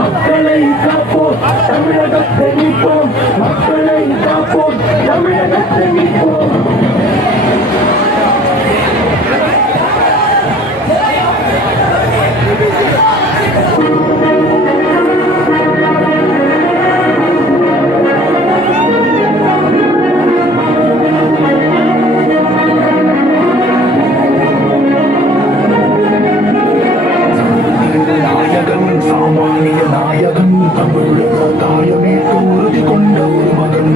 மக்களை காப்போம், தமிழகத்தை மீட்போம், மக்களை காப்போம், தமிழகத்தை மீட்போம். சாமானிய நாயகன் தமிழக தாயமேற்கு உறுதி கொண்ட ஒரு மகன்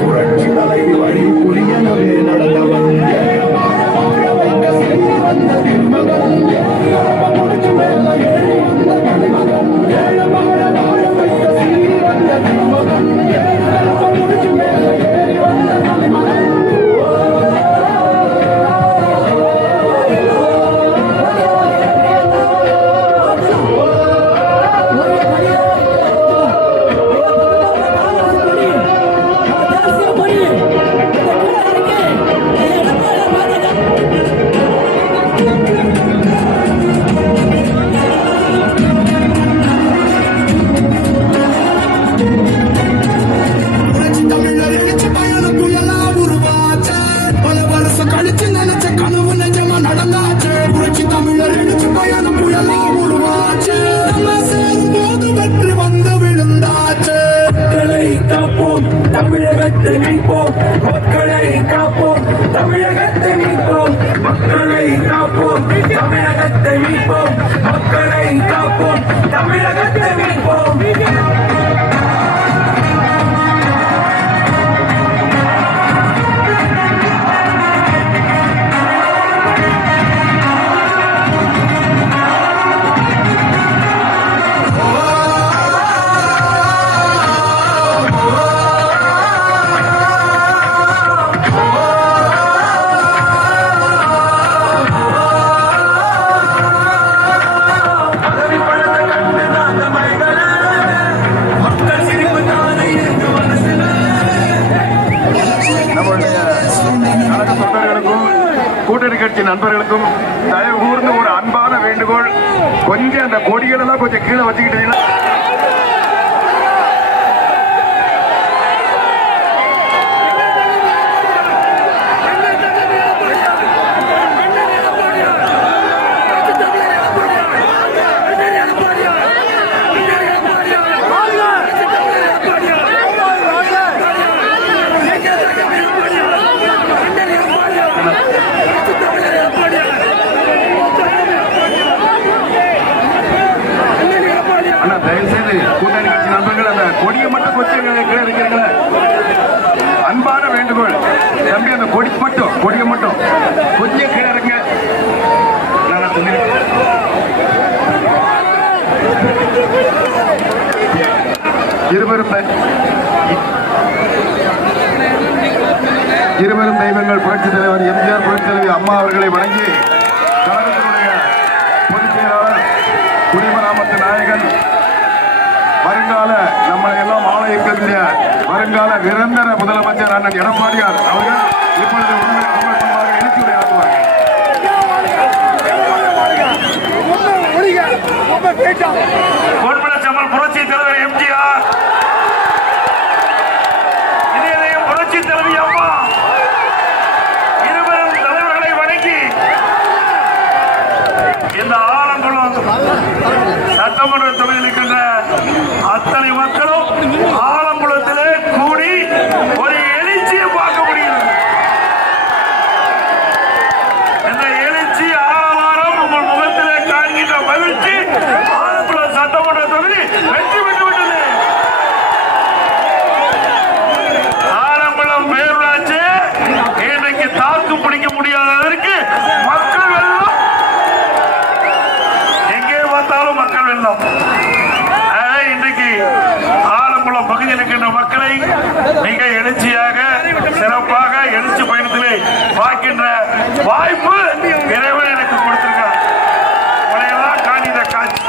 புரட்சி தலைவி வழி புரியனவே நடந்தவன் தமிழகத்தை மீட்போம், மக்களை காப்போம், தமிழகத்தை மீட்போம், மக்களை காப்போம், தமிழகத்தை மீட்போம், மக்களை காப்போம், தமிழகத்தை மீட்போம். கூட்டணி கட்சி நண்பர்களுக்கும் தயவு கூர்ந்து ஒரு அன்பான வேண்டுகோள், கொஞ்சம் அந்த கொடிகள் எல்லாம் கொஞ்சம் கீழே வச்சுக்கிட்டீங்கன்னா கூட்டணி கட்சி நண்பர்கள் அந்த கொடியை மட்டும் கொஞ்சம் இருக்கிறீங்களா? அன்பான வேண்டுகோள் தம்பி, அந்த கொடியை மட்டும் கொஞ்சம் கீழே இருங்க. இருவரும் தெய்வங்கள் புரட்சித் தலைவர் எம்ஜிஆர், புரட்சித் தலைவி அம்மா அவர்களை வணங்கி கழகத்தினுடைய பொதுச் செயலாளர், குடிமராமத்து நாயகன், வருங்கால நம்மளை எல்லாம் ஆள இருக்கக்கூடிய வருங்கால நிரந்தர முதலமைச்சர் அண்ணன் எடப்பாடியார் அவர்கள் இப்பொழுது எழுச்சியுரை ஆற்றுவார்கள். புரட்சி தலைவர் எம்ஜிஆர், இதயம் புரட்சி தலைவி அம்மா, இருவரும் தலைவர்களை வணங்கி இந்த ஆலங்குளம் சட்டமன்ற தொகுதியில் இருக்கின்ற அத்தனை மக்களும் ஆலங்குளத்திலே கூடி ஒரு எழுச்சியை பார்க்க முடியும். இந்த எழுச்சி ஆரவாரம் உங்கள் முகத்திலே காண்கின்ற மகிழ்ச்சி, ஆலங்குளம் சட்டமன்ற தொகுதி வெற்றி பெற்றுவிட்டது. ஆலங்குளம் பேரூராட்சி இன்றைக்கு தாக்கு பிடிக்க முடியாததற்கு மக்கள் வெள்ளம், எங்கே பார்த்தாலும் மக்கள் வெள்ளம். இன்றைக்கு ஆலங்குளம் பகுதியில் இருக்கின்ற மக்களை மிக எழுச்சியாக சிறப்பாக எழுச்சி பயணத்திலே பார்க்கின்ற வாய்ப்பு இறைவன் எனக்கு கொடுத்திருக்கிறார். காணித காட்சி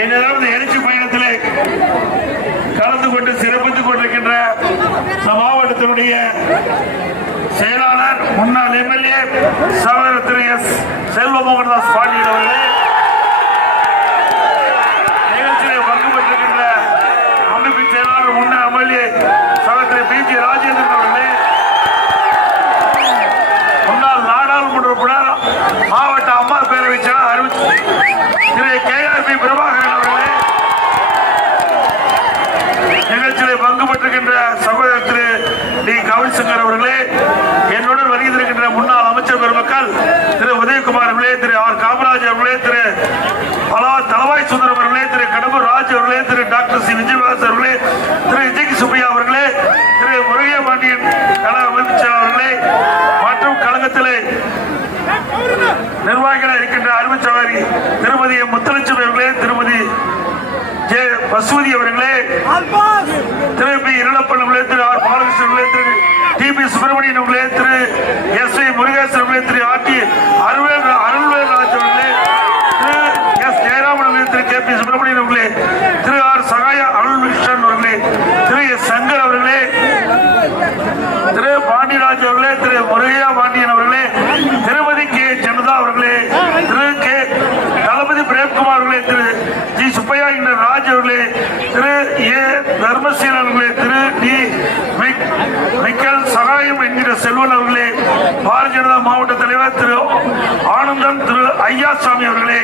ஏதாவது எழுச்சி பயணத்திலே கலந்து கொண்டு சிறப்பித்துக் கொண்டிருக்கின்ற மாவட்டத்தில் கழகத்தினுடைய செயலாளர் முன்னாள் எம்எல்ஏ சகோதரர் திரு எஸ் செல்வமோகன்தாஸ் பாண்டியன் அவர்களே, நிகழ்ச்சியிலே பங்கு பெற்றிருக்கின்ற அமைப்பின் செயலாளர் முன்னாள் எம்எல்ஏ சகோதரர் பி.ஜி. ராஜேந்திரன் அவர்களே, முன்னாள் நாடாளுமன்ற உறுப்பினர் மாவட்ட அம்மா பேரவை செயலாளர் அறிவிச்சு திரு கே.ஆர்.பி. பிரபாகரன் அவர்களே, நிகழ்ச்சியிலே பங்கு பெற்றிருக்கின்ற சகோதரர் திரு டி. கவில்சங்கர் அவர்களே, என்னுடன் வருகின்ற முன்னாள் அமைச்சர் பெருமக்கள் திரு உதயகுமார் அவர்களே, திரு ஆர். காமராஜ் அவர்களே, திரு தலவாய் சுந்தரம் அவர்களே, திரு கடம்பூர் ராஜ் அவர்களே, திரு டாக்டர் சி. விஜயவாஸ் அவர்களே, திரு விஜய் சுப்பையா அவர்களே, திரு முருகையா பாண்டியன் கழக அமைச்சர் அவர்களே மற்றும் கழகத்திலே நிர்வாகிகள் இருக்கின்ற அறிவுச்சவாரி திருமதி முத்துலட்சுமி அவர்களே, திருமதி ஜே. பசுவதி அவர்களே, திரு பி. இருளப்பன் அவர்களே, திரு ஆர். பாலகிருஷ்ணன் அவர்களே, திரு டி. பி. சுப்பிரமணியன் அவர்களே, திரு எஸ். ஐ. முருகேசன் அவர்களே, திரு ஆர். டி. அருள்வேல்ராஜ் அவர்களே, திரு எஸ். ஜெயராமன் அவர்களே, திரு கே. பி. சுப்பிரமணியன் அவர்களே, திரு ஆர். சகாய அருள்கிருஷ்ணன் அவர்களே, திரு எஸ். சங்கர் அவர்களே, திரு பாண்டியராஜ் அவர்களே, திரு முருகையா பாண்டியன் அவர்களே, திருமதி கே. ஜனதா அவர்களே, திரு கே. தளபதி பிரேம்குமார் அவர்களே, திரு ஜி. சுப்பையா ராஜ் அவர்களே, திரு ஏ. தர்மசீலன் அவர்களே, திரு டி. மிக்கல் சகாயம் என்கிற செல்வன் அவர்களே, பாரதிய ஜனதா மாவட்ட தலைவர் திரு ஆனந்தன், திரு ஐயாசாமி அவர்களே,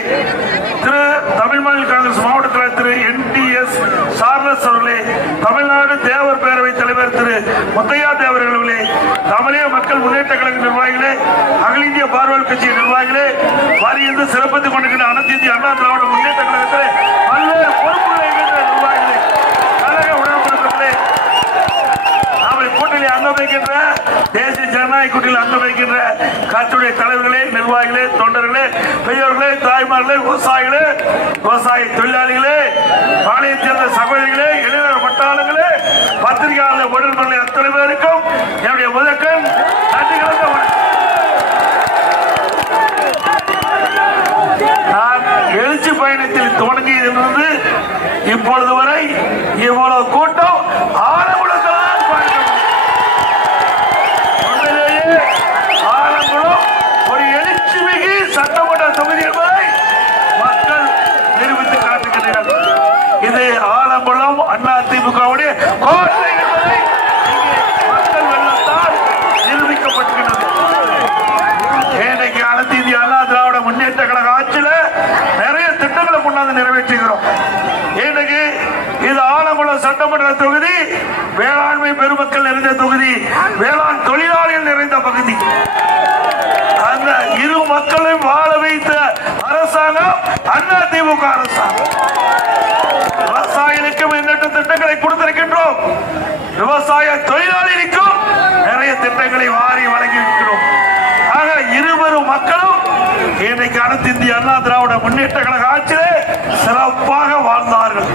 திரு தமிழ் மாநில காங்கிரஸ் மாவட்ட தலைவர் திரு என்.டி.எஸ். சார்லஸ் அவர்களே, தமிழ்நாடு தேவர் பேரவை தலைவர் திரு முத்தையா தேவர் அவர்களே, தமிழக மக்கள் முன்னேற்ற கழக நிர்வாகிகளே, அகில இந்திய பார்வல் கட்சி நிர்வாகிகளே, வாரியிருந்து சிறப்பித்துக் கொண்டிருக்கிற அனைத்து இந்திய அண்ணா திராவிட முன்னேற்ற கழகத்திலே பல்வேறு பொறுப்புகளை நிர்வாகிகளே, கழக உடன்பிறப்புகளே, நாளை கூட்டணி அங்கம் வைக்கின்ற தேசிய ஜனநாயக கூட்டணியில் அங்கம் வைக்கின்ற கட்சியுடைய தலைவர்களே, நிர்வாகிகளே, தொண்டர்களே, பெரியவர்களே, தாய்மார்களே, விவசாயிகளே, விவசாய தொழிலாளிகளே, பாளையத்தை சேர்ந்த சகோதரிகளே, இளைஞர் பட்டாளங்களே, பத்திரிகையாளர் உடன்பிறப்புகளை அத்தனை பேருக்கும் என்னுடைய முதற்கண் நன்றி கலந்த வணக்கம். நான் எழுச்சி பயணத்தில் தொடங்கியதிலிருந்து இப்பொழுது வரை இவ்வளவு கூட்டம் ஆலங்குளத்தான் பார்க்கிறோம். உண்மையிலேயே ஆலங்குளம் ஒரு எழுச்சி மிகு சட்டமன்ற தொகுதி என்பதை மக்கள் நிரூபித்து காட்டுகிறார்கள். இது ஆலங்குளம் அதிமுகவுடைய கோட்டை என்பதை மக்கள் வெள்ளத்தால் நிரூபிக்கப்பட்டுள்ளது. இன்றைக்கு அனைத்து இந்திய அண்ணா திராவிட முன்னேற்ற கழக ஆட்சியில நிறைய திட்டங்களை கொண்டாந்து நிறைவேற்றுகிறோம். இன்றைக்கு இது ஆலங்குளம் சட்டமன்ற தொகுதி வேளாண்மை பெருமக்கள் நிறைந்த தொகுதி, வேளாண் தொழிலாளிகள் நிறைந்த பகுதி. அந்த இரு மக்களையும் வாழ வைத்த அரசாங்கம் அதிமுக அரசாங்கம். விவசாயிகளுக்கும் எண்ணற்ற திட்டங்களை கொடுத்திருக்கின்றோம். விவசாய தொழிலாளிகளுக்கும் நிறைய திட்டங்களை வாரி வழங்கி இருக்கிறோம். ஆக இருவரும் மக்களும் இன்றைக்கு அனைத்து இந்திய அண்ணா திராவிட முன்னேற்ற கழக ஆட்சியிலே சிறப்பாக வாழ்ந்தார்கள்.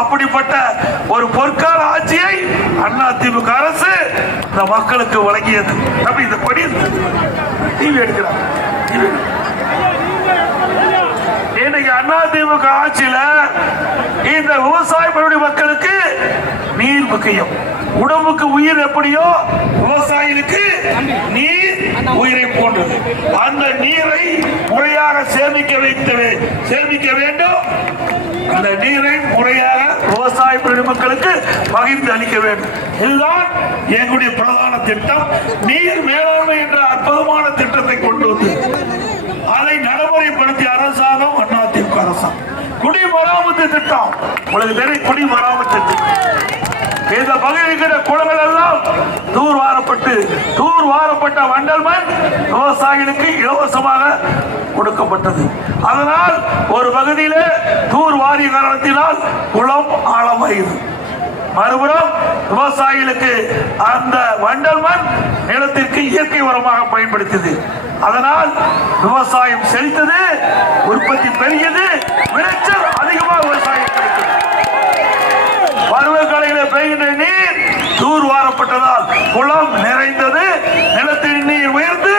அப்படிப்பட்ட ஒரு பொற்கால ஆட்சியை அதிமுக அரசு இந்த மக்களுக்கு வழங்கியது. தம்பி இந்த படி டிவி எடுக்கிறார். இன்னைக்கு அதிமுக ஆட்சியில இந்த விவசாய மக்களுக்கு நீர் முக்கியம். உடம்புக்கு உயிர் எப்படியோ விவசாயிகளுக்கு நீர் உயிரை போன்றது. அந்த நீரை முறையாக சேமிக்க வேண்டும். அந்த நீரை முறையாக விவசாய மக்களுக்கு பகிர்ந்து அளிக்க வேண்டும். இதுதான் எங்களுடைய பிரதான திட்டம். நீர் மேலாண்மை என்ற அற்புதமான திட்டத்தை கொண்டு வந்து அதை நடைமுறைப்படுத்திய அரசாங்கம் அதிமுக அரசாங்கம். குடிமராமத்து திட்டம் உங்களுக்கு தெரியும். குடிமராமத்து திட்டம் இந்த பகுதியில் குளங்கள் எல்லாம் தூர்வாரப்பட்ட வண்டல் மண் விவசாயிகளுக்கு இலவசமாக கொடுக்கப்பட்டது. அதனால் ஒரு பகுதியிலே தூர்வாரிய காரணத்தினால் குளம் ஆழமாயிரு. மறுபுறம் விவசாயிகளுக்கு அந்த வண்டல் மண் நிலத்திற்கு இயற்கை உரமாக பயன்படுத்தியது. அதனால் விவசாயம் செழித்தது, உற்பத்தி பெருகியது, விளைச்சல் அதிகமாக விவசாயம் கிடைத்தது. பருவகாலையில பெய்கின்ற நீர் தூர்வாரப்பட்டதால் குளம் நிறைந்தது, நிலத்தின் நீர் உயர்ந்து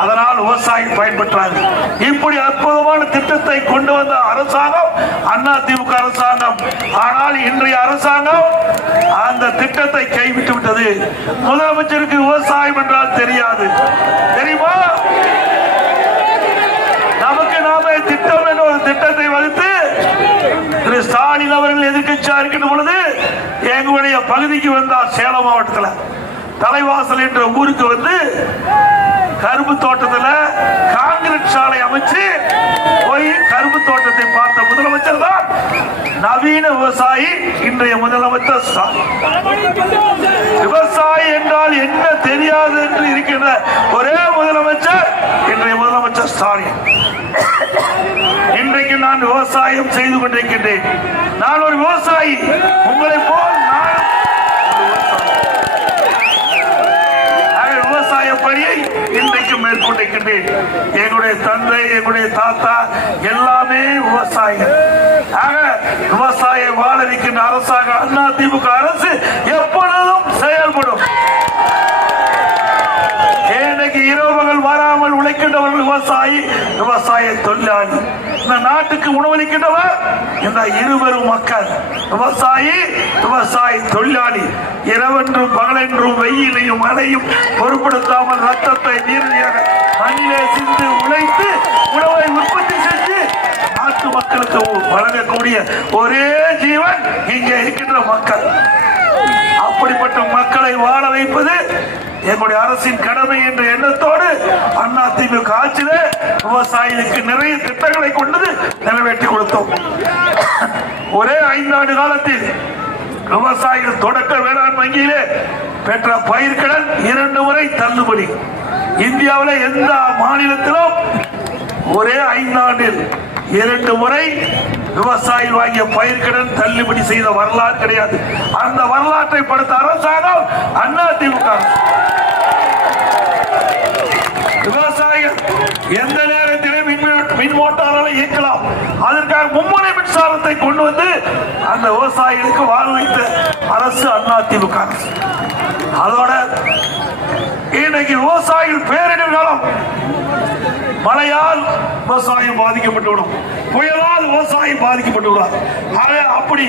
அதனால் விவசாயம் பயன்பெற்றார்கள். இப்படி அற்புதமான திட்டத்தை திட்டத்தை கொண்டு வந்த அரசாங்கம் அதிமுக அரசாங்கம். ஆனால் இன்றைய அரசாங்கம் அந்த திட்டத்தை கைவிட்டு விட்டது. முதலமைச்சருக்கு விவசாயம் என்றால் தெரியாது, தெரியுமா? நமக்கு நாம திட்டம் என்ற ஒரு திட்டத்தை வகுத்து திரு ஸ்டாலின் அவர்கள் எதிர்க்கட்சியா இருக்கின்ற பொழுது எங்களுடைய பகுதிக்கு வந்தார். சேலம் மாவட்டத்தில் தலைவாசல் என்ற ஊருக்கு வந்து கரும்பு தோட்டத்தில் காங்கிரீட் சாலை அமைச்சு போய் கரும்பு தோட்டத்தை பார்த்த முதலமைச்சர் தான் நவீன விவசாயி இன்றைய முதலமைச்சர் ஸ்டாலின். விவசாயி என்றால் என்ன தெரியாது என்று இருக்கின்ற ஒரே முதலமைச்சர் இன்றைய முதலமைச்சர் ஸ்டாலின். இன்றைக்கு நான் விவசாயம் செய்து கொண்டிருக்கின்றேன். நான் ஒரு விவசாயி, உங்களை போல் நான் விவசாய பணியை இன்றைக்கு மேற்கொண்டிருக்கின்றேன். எங்களுடைய தந்தை, எங்களுடைய தாத்தா எல்லாமே விவசாயிகள். ஆக விவசாய வாழ இருக்கின்ற அரசாக அதிமுக அரசு எப்பொழுதும் செயல்படும். இன்னைக்கு இரவு பகல் வராமல் உழைக்கின்றவர்கள் விவசாயி, விவசாய தொழிலாளி. இந்த நாட்டுக்கு உணவளிக்கின்றவர் இந்த இருவரும் மக்கள், விவசாயி, விவசாய தொழிலாளி. இரவென்றும் பகலென்றும் வெயிலையும் மழையும் பொருட்படுத்தாமல் ரத்தத்தை நீரியாக மண்ணிலே சிந்து உழைத்து உணவை உற்பத்தி செஞ்சு நாட்டு மக்களுக்கு வழங்கக்கூடிய ஒரே ஜீவன் இங்கே இருக்கின்ற மக்கள். அப்படிப்பட்ட மக்களை வாழ வைப்பது எங்களுடைய அரசின் கடமை என்ற எண்ணத்தோடு அதிமுக ஆட்சியிலே விவசாயிகளுக்கு நிறைய திட்டங்களை கொண்டு நிறைவேற்றி கொடுத்தோம். ஒரே 5 ஆண்டு காலத்தில் விவசாயிகள் தொடக்க வேளாண் வங்கியிலே பெற்ற பயிர்க்கடன் 2 முறை தள்ளுபடி. இந்தியாவில் எந்த மாநிலத்திலும் ஒரே 5 ஆண்டில் 2 முறை விவசாயி வாங்கிய பயிர்க்கடன் தள்ளுபடி செய்த வரலாறு கிடையாது. அந்த வரலாற்றை படுத்த அரசாங்கம் அதிமுக. விவசாயிகள் எந்த நேரத்திலும் மின் மோட்டாரால் இயக்கலாம். அதற்காக மும்முனை மின்சாரத்தை கொண்டு வந்து அந்த விவசாயிகளுக்கு வாழ வைத்த அரசு அதிமுக அரசு. அதோட இன்னைக்கு விவசாயிகள் பேரிடர் காலம். மழையால் விவசாயம் பாதிக்கப்பட்டுவிடும், புயலால் விவசாயம் பாதிக்கப்பட்டுவிடும். அப்படி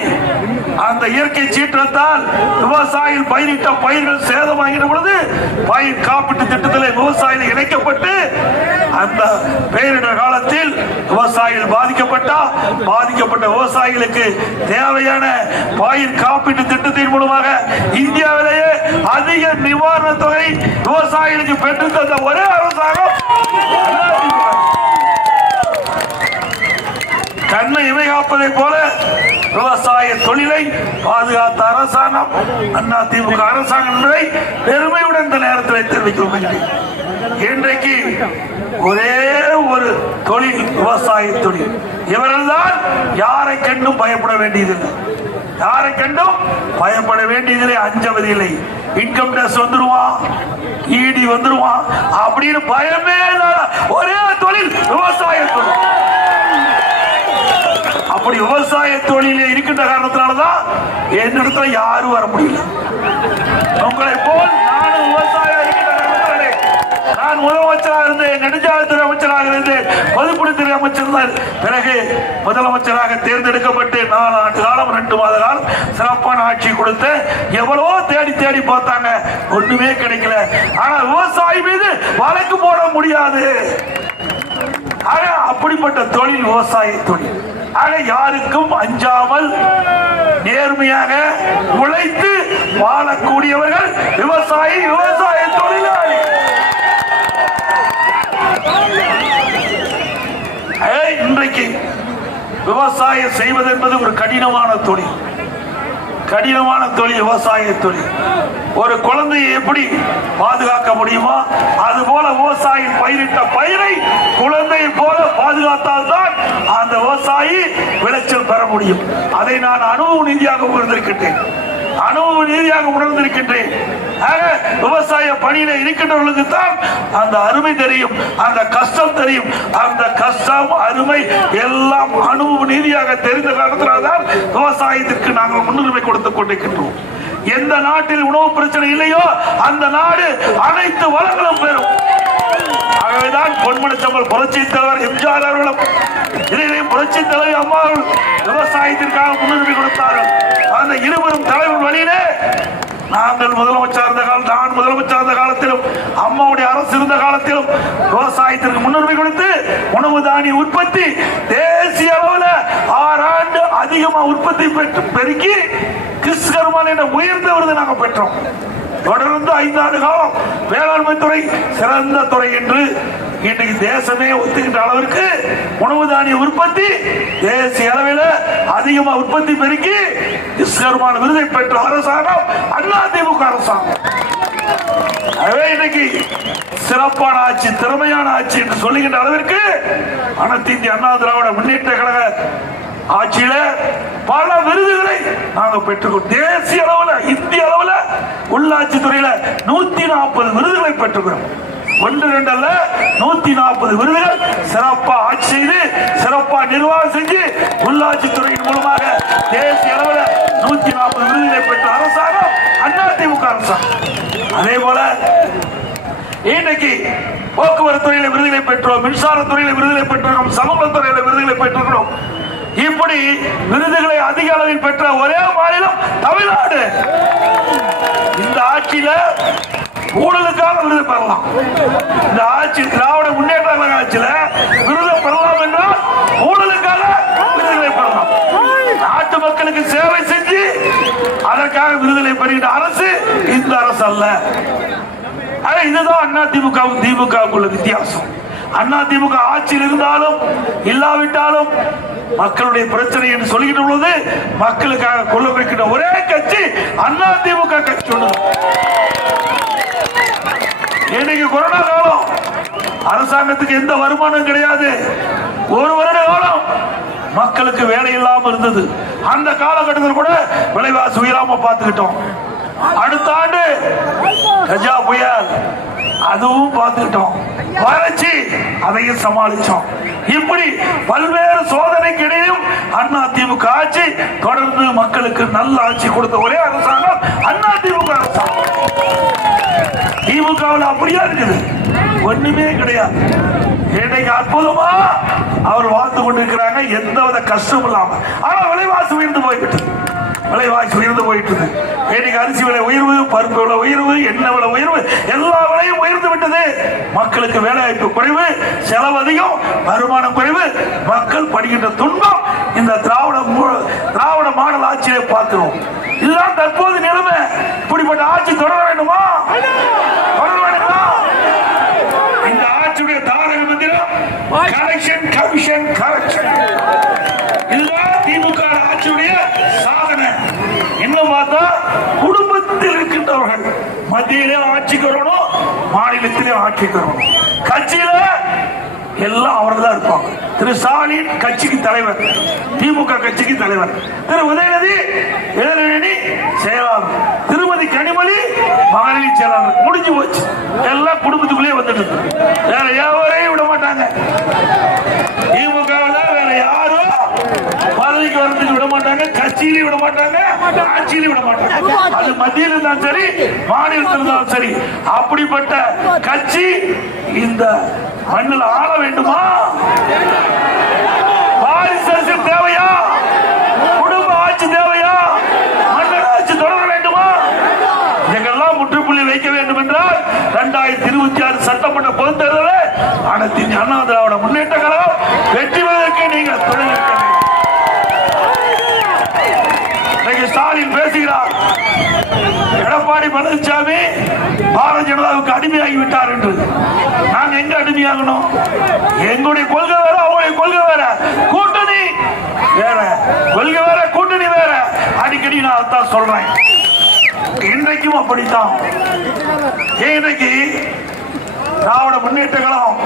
அந்த இயற்கை சீற்றத்தால் விவசாயிகள் பயிரிட்ட பயிர்கள் சேதமாகிற பொழுது பயிர் காப்பீட்டு திட்டத்தில் விவசாயிகள் இணைக்கப்பட்டு அந்த பேரிடர் காலத்தில் விவசாயிகள் பாதிக்கப்பட்ட விவசாயிகளுக்கு தேவையான பயிர் காப்பீட்டு திட்டத்தின் மூலமாக இந்தியாவிலேயே அதிக நிவாரண தொகை விவசாயிகளுக்கு பெற்று தந்த ஒரே அரசாங்கம் கண்ணை இமை காப்பதை போல விவசாய தொழிலை பாதுகாத்த அரசாங்கம் அதிமுக அரசாங்கம் என்பதை பெருமையுடன் இந்த நேரத்தில் தெரிவிக்கிறோம். இன்றைக்கு ஒரே ஒரு தொழில் விவசாய தொழில். இவர்கள் தான் யாரை கண்டும் பயப்பட வேண்டியதில்லை, யாரை கண்டும் பயப்பட வேண்டியதில்லை, அஞ்சவதில்லை. இன்கம் டேக்ஸ் வந்துருவான், இடி வந்துருவான் அப்படின்னு பயமே ஒரே தொழில் விவசாய தொழில். அப்படி விவசாய தொழிலே இருக்கின்ற காரணத்தினாலதான் என்னிடத்துல யாரும் வர முடியல. உங்களை போல் நானும் விவசாயம் இருக்கின்ற காரணத்தினாலே நான் முதலமைச்சராக இருந்தேன், நெடுஞ்சாலைத்துறை அமைச்சராக இருந்தேன், பொதுப்பணித்துறை அமைச்சர், பிறகு முதலமைச்சராக தேர்ந்தெடுக்கப்பட்டு 4 ஆண்டு காலம் 2 மாத காலம் சிறப்பான ஆட்சி கொடுத்த. எவ்வளவோ தேடி பார்த்தாங்க, ஒண்ணுமே கிடைக்கல. ஆனா விவசாயி மீது வழக்கு போட முடியாது. அப்படிப்பட்ட தொழில் விவசாய தொழில். ஆக யாருக்கும் அஞ்சாமல் நேர்மையாக உழைத்து வாழக்கூடியவர்கள் விவசாய தொழிலாளி. இன்றைக்கு விவசாயம் செய்வது என்பது ஒரு கடினமான தொழில். விவசாய தொழில். ஒரு குழந்தையை எப்படி பாதுகாக்க முடியுமோ அதுபோல விவசாயி பயிரிட்ட பயிரை குழந்தையை போல பாதுகாத்தால் தான் அந்த விவசாயி விளைச்சல் பெற முடியும். அதை நான் அனுபவ ரீதியாக உணர்ந்திருக்கின்றேன். விவசாய பணியில இருக்கின்றவர்களுக்கு தான் அந்த அருமை தெரியும், அந்த கஷ்டம் தெரியும். அந்த கஷ்டம் அருமை எல்லாம் அனுபவ ரீதியாக தெரிந்த காரணத்தினால்தான் விவசாயத்திற்கு நாங்கள் முன்னுரிமை கொடுத்துக் கொண்டிருக்கின்றோம். எந்த நாட்டில் உணவு பிரச்சனை இல்லையோ அந்த நாடு அனைத்து வளங்களும் பெறும். ஆகவேதான் பொன்மனச்சம்பல் புரட்சித் தலைவர் எம்ஜிஆர் அவர்களும் இதிலே புரட்சி தலைவி அம்மா விவசாயத்திற்காக முன்னுரிமை கொடுத்தார்கள். அந்த இருவரும் தலைவர் வழியிலே நாங்கள் முதலமைச்சர் இருந்த காலம், நான் முதலமைச்சர் இருந்த காலத்திலும் அம்மாவுடைய அரசு இருந்த காலத்திலும் விவசாயத்திற்கு முன்னுரிமை கொடுத்து உணவு தானிய உற்பத்தி தேசிய அளவில் 6 ஆண்டு அதிகமாக உற்பத்தி பெருக்கி கிறிஸ்கர்மான் என்ற உயர்ந்த விருது நாங்கள் பெற்றோம். தொடர்ந்து 5 ஆண்டு காலம் வேளாண்மை துறை சிறந்த துறை என்று இன்றைக்கு தேசமே ஒத்துக்கின்ற அளவிற்கு உணவு தானிய உற்பத்தி தேசிய அளவில் அதிகமாக உற்பத்தி பெருக்கி கிறிஸ்கர்மான் விருதை பெற்ற அரசாங்கம் அதிமுக அரசாங்கம். எனவே இன்னைக்கு சிறப்பான ஆட்சி, திறமையான ஆட்சி என்று சொல்லுகின்ற அளவிற்கு அனைத்து இந்திய அண்ணா திராவிட முன்னேற்ற கழக ஆட்சியில பல விருதுகளை நாங்கள் பெற்றுக்கொண்டோம். தேசிய அளவில், இந்திய அளவில் உள்ளாட்சி துறையில 140 விருதுகளை பெற்றுக்கிறோம். 1-2 அல்ல, 140 விருதுகள் சிறப்பா ஆட்சி செய்து சிறப்பா நிர்வாகம் செஞ்சு உள்ளாட்சி துறையின் மூலமாக தேசிய அளவில் 140 விருதுகளை பெற்ற அரசாங்கம் அதிமுக அரசாங்கம். அதே போல இன்னைக்கு போக்குவரத்து துறையில விருதுகளை பெற்றோம், மின்சார துறையில விருதுகளை பெற்றோம், சமூகத்துறையில விருதுகளை பெற்றுக்கிறோம். இப்படி விருதுகளை அதிக அளவில் பெற்ற ஒரே மாநிலம் தமிழ்நாடு. இந்த ஆட்சியில ஊழலுக்காக விருது பெறலாம். இந்த ஆட்சி திராவிட முன்னேற்ற கழக ஆட்சியில விருது பெறலாம் என்றால் ஊழலுக்காக விருதுகளை பெறலாம். நாட்டு மக்களுக்கு சேவை செஞ்சு அதற்காக விருதுகளை பெறுகின்ற அரசு இந்த அரசு அல்ல. இதுதான் அதிமுகவும் திமுகவுக்குள்ள வித்தியாசம். அதிமுக ஆட்சியில் இருந்தாலும் இல்லாவிட்டாலும் மக்களுடைய பிரச்சனை என்று சொல்லுகின்ற பொழுது மக்களுக்காக கொள்ள வைக்கின்ற ஒரே கட்சி அதிமுக கட்சி. இன்னைக்கு கொரோனா காலம், அரசாங்கத்துக்கு எந்த வருமானம் கிடையாது. 1 வருட காலம் மக்களுக்கு வேலை இல்லாம இருந்தது. அந்த காலகட்டத்தில் கூட விலைவாசி உயராம பார்த்துக்கிட்டோம். அடுத்த ஆண்டு கஜா புயல், அதுவும் பார்த்துக்கிட்டோம். வறட்சி, அதையும் சமாளிச்சோம். இப்படி பல்வேறு சோதனைக்கு இடையும் அதிமுக ஆட்சி தொடர்ந்து மக்களுக்கு நல்ல ஆட்சி கொடுத்த ஒரே அரசாங்கம் அதிமுக அரசாங்கம். திமுகவில் அப்படியா இருக்குது, ஒண்ணுமே கிடையாது. இன்னைக்கு அற்புதமா அவர் வாழ்ந்து கொண்டிருக்கிறாங்க, எந்தவித கஷ்டமும் இல்லாம. ஆனா விலைவாசி உயர்ந்து போய்விட்டது. விலைவாசி உயர்ந்து போயிட்டு இன்னைக்கு அரிசி விலை உயர்வு, பருப்பு விலை உயர்வு, எண்ணெய் விலை உயர்வு, எல்லா விலையும் உயர்ந்து விட்டது. மக்களுக்கு வேலை வாய்ப்பு குறைவு, செலவு அதிகம், வருமானம் குறைவு, மக்கள் படுகின்ற துன்பம் இந்த திராவிட மாடல் ஆட்சியை பார்க்கிறோம். இதுதான் தற்போது நிலைமை. இப்படிப்பட்ட ஆட்சி தொடர வேண்டுமா? தொடர வேண்டுமா? இந்த ஆட்சியுடைய தாரக மந்திரம் கலெக்ஷன், கமிஷன், கரெக்ஷன். இதுதான் திமுக ஆட்சியுடைய சாதனை. இன்னும் பார்த்தா குடும்பத்தில் இருக்கின்றவர்கள் மத்தியிலே ஆட்சிக்கு வரணும், மாநிலத்திலே ஆட்சிக்கு வரணும். கட்சியில எல்லாம் அவர்கள் தான் இருப்பாங்க. திரு ஸ்டாலின் கட்சிக்கு தலைவர், திமுக கட்சிக்கு தலைவர், திரு உதயநிதி இளைஞரணி செயலாளர், திருமதி கனிமொழி மகளிர் செயலாளர். முடிஞ்சு போச்சு. எல்லாம் குடும்பத்துக்குள்ளே வந்துட்டு வேற யாரையும் விட மாட்டாங்க. திமுகவில் வேற யாரும் பதவிக்கு வரதுக்கு விட மாட்டாங்க, கட்சியிலையும் விட மாட்டாங்க, ஆட்சியிலையும் விட மாட்டாங்க. அது மத்தியில் இருந்தாலும் சரி, மாநிலத்தில் இருந்தாலும் சரி. அப்படிப்பட்ட கட்சி இந்த மண்ணில் ஆள வேண்டுமா? வாரிசு அரசியல் தேவையா? குடும்ப ஆட்சி தேவையா? மன்னர் ஆட்சி தொடர வேண்டுமா? இதெல்லாம் முற்றுப்புள்ளி வைக்க வேண்டும் என்றால் 2026 சட்டமன்ற பொதுத் தேர்தலில் அனைத்து இந்திய அண்ணா திராவிட முன்னேற்ற கழகம் வெற்றி பெறுவதற்கு நீங்கள் துணை நிற்க வேண்டும். ஸ்டாலின் பேசுகிறார், எடப்பாடி பழனிசாமி பாரதிய ஜனதாவுக்கு அடிமையாகிவிட்டார் என்று. நாங்க எங்க அடிமையாகணும்? எங்களுடைய கொள்கை வேற, அவங்களுடைய கொள்கை வேற, கூட்டணி வேற, கொள்கை வேற, கூட்டணி வேற. அடிக்கடி நான் அதான் சொல்றேன். இன்றைக்கும் அப்படித்தான். இன்றைக்கு திராவிட முன்னேற்ற கழகம்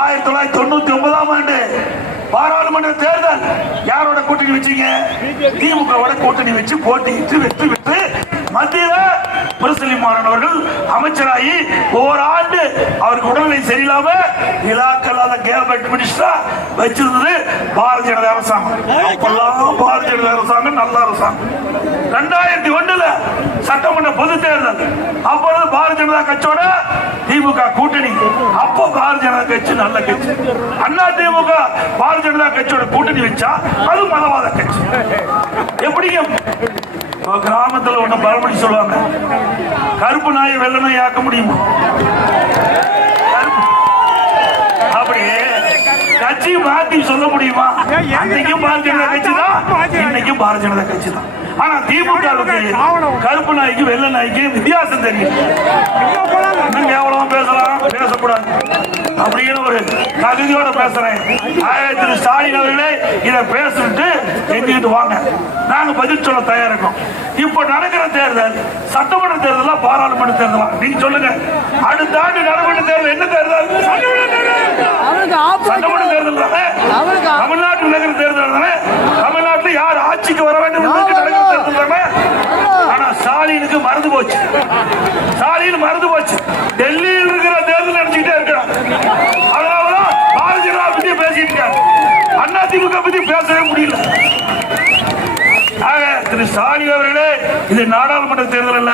1999ஆம் ஆண்டு பாராளுமன்ற தேர்தல் யாரோட கூட்டணி வச்சீங்க? திமுகவோட கூட்டணி வச்சு போட்டியிட்டு வெற்றி பெற்று மத்தியில முரசொலி மாறன் அவர்கள் அமைச்சராகி ஓராண்டு அவருக்கு உடல்நிலை சரியில்லாம இலாக்கல்லாத கேபினட் மினிஸ்டரா வச்சிருந்தது பாரதிய ஜனதா அரசாங்கம். அப்பெல்லாம் பாரதிய ஜனதா அரசாங்கம் நல்ல அரசாங்கம். 2001 சட்டமன்ற பொது தேர்தல், அப்பொழுது பாரதிய ஜனதா கட்சியோட திமுக கூட்டணி. அப்போ பாரதிய ஜனதா கட்சி நல்ல கட்சி. அண்ணா திமுக பாரதிய ஜனதா கட்சியோட கூட்டணி வச்சா அது மதவாத கட்சி. எப்படிங்க கிராமத்துல ஒண்ணு பழமொழி சொல்லுவாங்க, கருப்பு நாயை வெள்ளை நாய் ஆக்க முடியுமா? அப்படி கட்சி மாத்தி சொல்ல முடியுமா? அன்னைக்கும் பாரதிய ஜனதா கட்சி தான், இன்னைக்கும் பாரதிய ஜனதா கட்சி தான். ஆனா திமுக கருப்பு நாய்க்கு வெள்ளை நாய்க்கு வித்தியாசம் தெரியும். கேவலமா பேசலாம், பேசக்கூடாது அப்படின்னு ஒரு தகுதியோட பேசுறேன். திரு ஸ்டாலின் அவர்களே இதை பேசிட்டு எங்கிட்டு வாங்க, நாங்க பதில் சொல்ல தயாரா இருக்கோம். இப்ப நடக்கிற தேர்தல் சட்டமன்ற தேர்தலா பாராளுமன்ற தேர்தலா நீங்க சொல்லுங்க. அடுத்த ஆண்டு நடைபெற்ற தேர்தல் என்ன தேர்தல்? சட்டமன்ற தேர்தல் தானே. தமிழ்நாட்டில் நடக்கிற தேர்தல் தானே. தமிழ்நாட்டில் யார் ஆட்சிக்கு வர வேண்டும் நடக்கிற தேர்தல் தானே. ஆனா ஸ்டாலினுக்கு மறந்து போச்சு. ஸ்டாலின் மறந்து போச்சு. டெல்லியில் இருக்கிற தேர்தல் நடந்துகிட்டே இருக்கிறார். அதனாலதான் பாரதிய ஜனதா பத்தி பேசிட்டு இருக்காரு. அண்ணா திமுக பத்தி பேசவே முடியல. திரு ஸ்டாலின் அவர்களே, இது நாடாளுமன்ற தேர்தல் அல்ல,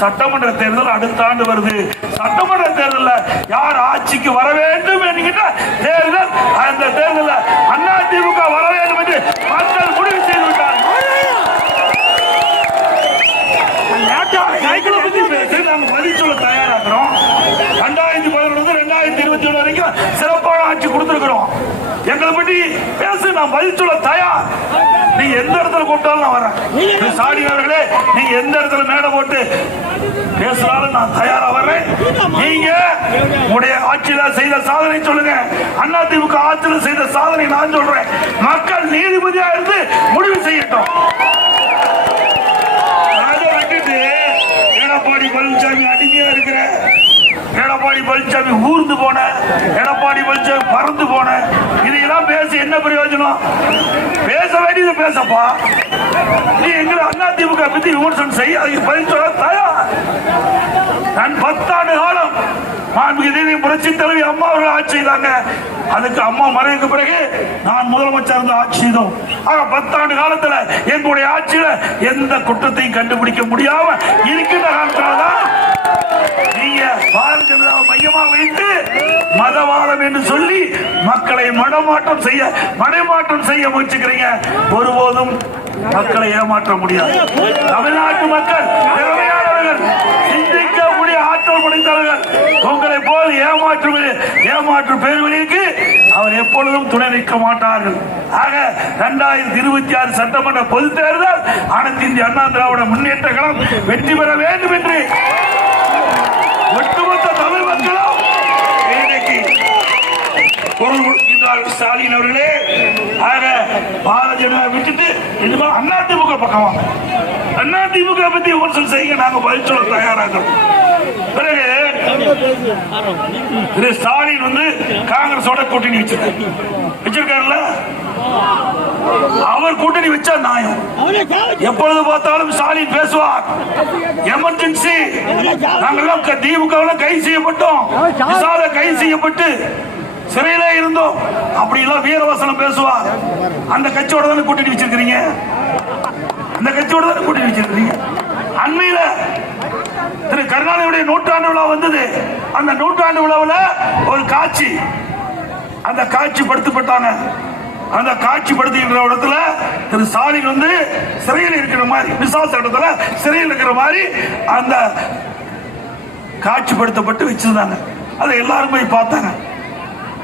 சட்டமன்ற தேர்தல் அடுத்த ஆண்டு வருது. சட்டமன்ற தேர்தலில் யார் ஆட்சிக்கு வர வேண்டும் என்கிற தேர்தல். அந்த தேர்தலில் அண்ணா திமுக வர வேண்டும் என்று மக்கள் முடிவு செய்து விட்டார். நாங்க பதில் சொல்ல தயாராகிறோம். 2011 2021 வரைக்கும் சிறப்பான ஆட்சி கொடுத்திருக்கிறோம். எங்களை பற்றி பேச நான் பதில் சொல்ல தயார். நீங்க எந்த இடத்துல கூப்பிட்டாலும் நான் வரேன். ஸ்டாலின் அவர்களே, நீங்க எந்த இடத்துல மேடை போட்டு பேசினாலும் நான் தயாரா வர்றேன். நீங்க உடைய ஆட்சியில செய்த சாதனை சொல்லுங்க. அண்ணா திமுக ஆட்சியில் செய்த சாதனை நான் சொல்றேன். மக்கள் நீதிபதியா இருந்து முடிவு செய்யட்டும். எடப்பாடி பழனிசாமி அடிமையா இருக்கிற, எடப்பாடி பழனிசாமி ஊர்ந்து போன, எடப்பாடி பழனிசாமி பறந்து போன, இதையெல்லாம் பேசி என்ன பிரயோஜனம்? பேச வேண்டியது பேசப்பா. நீ எங்களை அண்ணா திமுக பத்தி விமர்சனம் செய்ய, அதுக்கு பதில் சொல்ல தயார். நான் 10 ஆண்டு காலம் மாண்புமிகு புரட்சி தலைவி அம்மா அவர்கள் ஆட்சி செய்தாங்க. அதுக்கு அம்மா மறைவுக்கு பிறகு நான் முதலமைச்சர் இருந்து ஆட்சி செய்தோம். ஆக 10 ஆண்டு காலத்துல எங்களுடைய ஆட்சியில எந்த குற்றத்தையும் கண்டுபிடிக்க முடியாம இருக்கின்ற காலத்தில்தான் நீங்க பாரதிய ஜனதாவை மையமாக வைத்து மதவாதம் என்று சொல்லி மக்களை மனமாற்றம் செய்ய முயற்சிக்கிறீங்க. ஒருபோதும் மக்களை ஏமாற்ற முடியாது. தமிழ்நாட்டு மக்கள் திறமையானவர்கள், சிந்திக்கக்கூடிய ஆற்றல் படைத்தவர்கள். உங்களை போல் ஏமாற்று பேர்வழிக்கு அவர் எப்பொழுதும் துணை நிற்க மாட்டார்கள். ஆக 2026 சட்டமன்ற பொதுத் தேர்தல் அனைத்து இந்திய அண்ணா திராவிட முன்னேற்ற கழகம் வெற்றி பெற வேண்டும் என்று ஒட்டுமொத்த தமிழ் மக்களும் இன்னைக்கு குரல் கொடுக்கின்றார். ஸ்டாலின் அவர்களே, ஆக பாரதிய ஜனதா விட்டுட்டு இனிமே அண்ணா திமுக பக்கம் வாங்க. அண்ணா திமுக பத்தி விமர்சனம் செய்ய நாங்க பதில் சொல்ல தயாராகிறோம். பிறகு திரு ஸ்டாலின் வந்து காங்கிரஸோட கூட்டணி வச்சிருக்காருல்ல, அவர் கூட்டணி வச்சா நியாயம். எப்பொழுது பார்த்தாலும் ஸ்டாலின் பேசுவார் எமர்ஜென்சி, நாங்கெல்லாம் திமுக கைது செய்யப்பட்டோம், கைது செய்யப்பட்டு சிறையில இருந்தோம், அப்படி எல்லாம் வீரவசனம் பேசுவார். அந்த கட்சியோட தானே கூட்டணி வச்சிருக்கீங்க. அந்த கட்சியோட தானே கூட்டணி வச்சிருக்கீங்க. அண்மையில திரு கருணாநிதியுடைய நூற்றாண்டு விழா வந்தது. அந்த நூற்றாண்டு விழாவில் ஒரு காட்சி, அந்த காட்சிப்படுத்தப்பட்டாங்க. அந்த காட்சிப்படுத்துகின்ற இடத்துல திரு ஸ்டாலின் வந்து சிறையில் இருக்கிற மாதிரி, விசாரணை இடத்துல சிறையில் இருக்கிற மாதிரி அந்த காட்சிப்படுத்தப்பட்டு வச்சிருந்தாங்க. அதை எல்லாரும் போய் பார்த்தாங்க.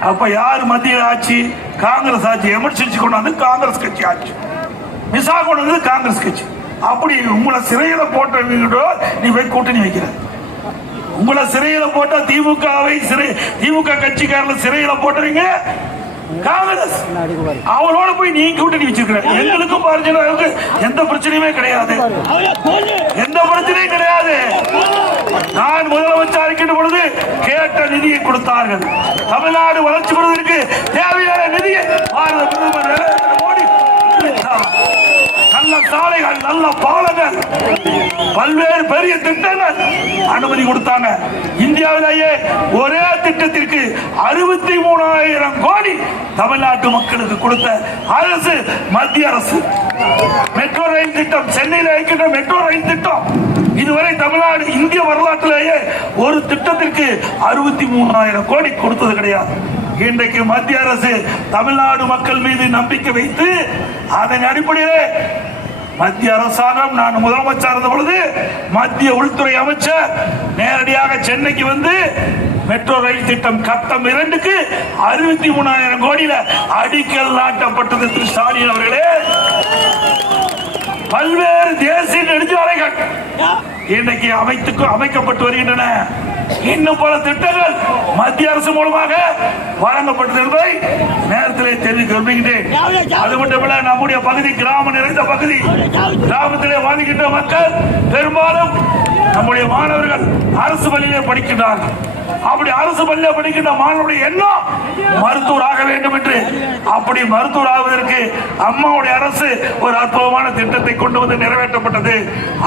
அப்ப யார் மத்திய ஆட்சி? காங்கிரஸ் ஆட்சி. எமர்ஜென்சி கொண்டாந்து காங்கிரஸ் கட்சி ஆட்சி, விசா கொண்டு காங்கிரஸ் கட்சி. அப்படி உங்களை சிறையில போட்ட நீ போய் கூட்டணி வைக்கிற, உங்களை சிறையில போட்ட திமுக கட்சிக்காரர்கள் சிறையில போட்டுறீங்க காங்கிரஸ், அவரோட போய் நீங்க கூட்டணி வச்சிருக்கிற. எங்களுக்கும் பாரதிய ஜனதாவுக்கு எந்த பிரச்சனையுமே கிடையாது, எந்த பிரச்சனையும் கிடையாது. நான் முதலமைச்சர் இருக்கின்ற பொழுது கேட்ட நிதியை கொடுத்தார்கள். தமிழ்நாடு வளர்ச்சி பெறுவதற்கு தேவையான நிதியை பாரத பிரதமர் நரேந்திர மோடி நல்ல சாலைகள், நல்ல பாலங்கள், பல்வேறு பெரிய திட்டங்கள் அனுமதி கொடுத்தாங்க. இந்தியாவிலேயே ஒரே திட்டத்திற்கு 63,000 கோடி தமிழ்நாட்டு மக்களுக்கு கொடுத்த அரசு மத்திய அரசு. மெட்ரோ ரயில் திட்டம், சென்னையில் இருக்கின்ற மெட்ரோ ரயில் திட்டம் இதுவரை தமிழ்நாடு இந்திய வரலாற்றிலேயே ஒரு திட்டத்திற்கு 63,000 கோடி கொடுத்தது கிடையாது. இன்றைக்கு மத்திய அரசு தமிழ்நாடு மக்கள் மீது நம்பிக்கை வைத்து அதன் அடிப்படையிலே மத்திய அரசாங்கம், நான் முதலமைச்சர் இருந்த பொழுது மத்திய உள்துறை அமைச்சர் நேரடியாக சென்னைக்கு வந்து மெட்ரோ ரயில் திட்டம் கட்டம் 2க்கு 63,000 கோடியில அடிக்கல் நாட்டப்பட்டது. திரு ஸ்டாலின் அவர்களே, பல்வேறு தேசிய நெடுஞ்சாலைகள் இன்றைக்கு அமைக்கப்பட்டு வருகின்றன. இன்னும் பல திட்டங்கள் மத்திய அரசு மூலமாக வழங்கப்பட்டது என்பதை நேரத்தில் தெரிவிக்க விரும்புகின்றேன். அது மட்டுமல்ல, நம்முடைய பகுதி கிராம நிறைந்த பகுதி. கிராமத்திலே வாழ்கின்ற மக்கள் பெரும்பாலும் நம்முடைய மாணவர்கள் அரசு பள்ளியிலே படிக்கின்றார்கள். அப்படி அரசு பள்ளியில் படிக்கின்ற மாணவருடைய எண்ணம் மருத்துவர் ஆக வேண்டும் என்று. அப்படி மருத்துவர் ஆவதற்கு அம்மாவுடைய அரசு ஒரு அற்புதமான திட்டத்தை கொண்டு வந்து நிறைவேற்றப்பட்டது.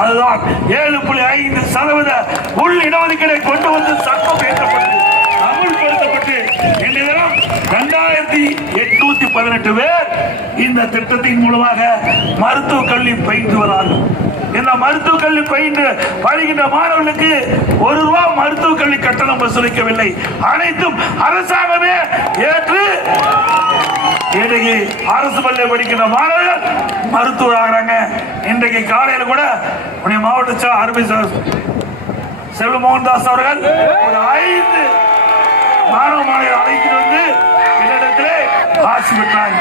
அதுதான் 7.5% உள் இடஒதுக்கீடை கொண்டு வந்து சட்டம் ஏற்றப்பட்டது, அமுல்படுத்தப்பட்டு இன்றைய தினம் 2,818 பேர் இந்த திட்டத்தின் மூலமாக மருத்துவ கல்வி பயின்று வரார்கள். இந்த மருத்துவ கல்வி பயின்று பயில்கின்ற மாணவர்களுக்கு ₹1 மருத்துவ கல்வி கட்டணம் வசூலிக்கவில்லை. அனைத்தும் அரசாங்கமே ஏற்று இன்றைக்கு அரசு பள்ளியில் படிக்கின்ற மாணவர்கள் மருத்துவர் ஆகிறாங்க. இன்றைக்கு காலையில் கூட மாவட்ட அருமை செல்வ மோகன்தாஸ் அவர்கள் ஒரு 5 மாணவ மாணவியர் அழைத்து வந்து என்னிடத்திலே ஆசி பெற்றாங்க.